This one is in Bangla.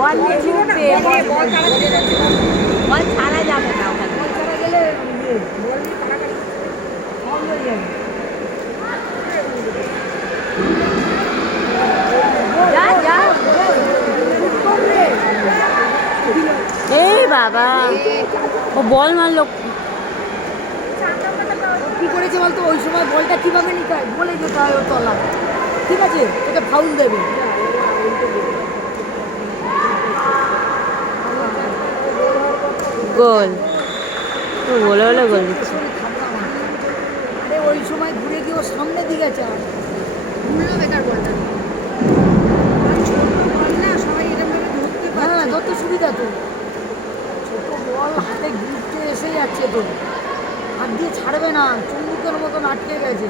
বল নিয়ে ছুটবে, বল ছাড়া যাবে না ওখানে। বল ছাড়া গেলে বল নিয়ে কাটাকাটি বন্ধ হয়ে যাবে। যা যা। এই বাবা, ও বল মারলো। কি করেছে বলতো, ওই সময় বলটা কিভাবে নিতে হয় বলে যেতে হয় ওর তলা, ঠিক আছে, ওটা ফাউল দেবে। গোল, তো বলে বলে গোল দিচ্ছে। আরে ওই সময় ঘুরে গিয়ে ওর সামনে দিকে আছে, ঘুরলো বেকার বলটা। সবাই এরকম ভাবে ধরতে পারে, হ্যাঁ ধরতে সুবিধা তো। ছোট বল হাতে ঘুরতে এসে যাচ্ছে তো, হাত দিয়ে ছাড়বে না, চুম্বুকের মতন আটকে গেছে।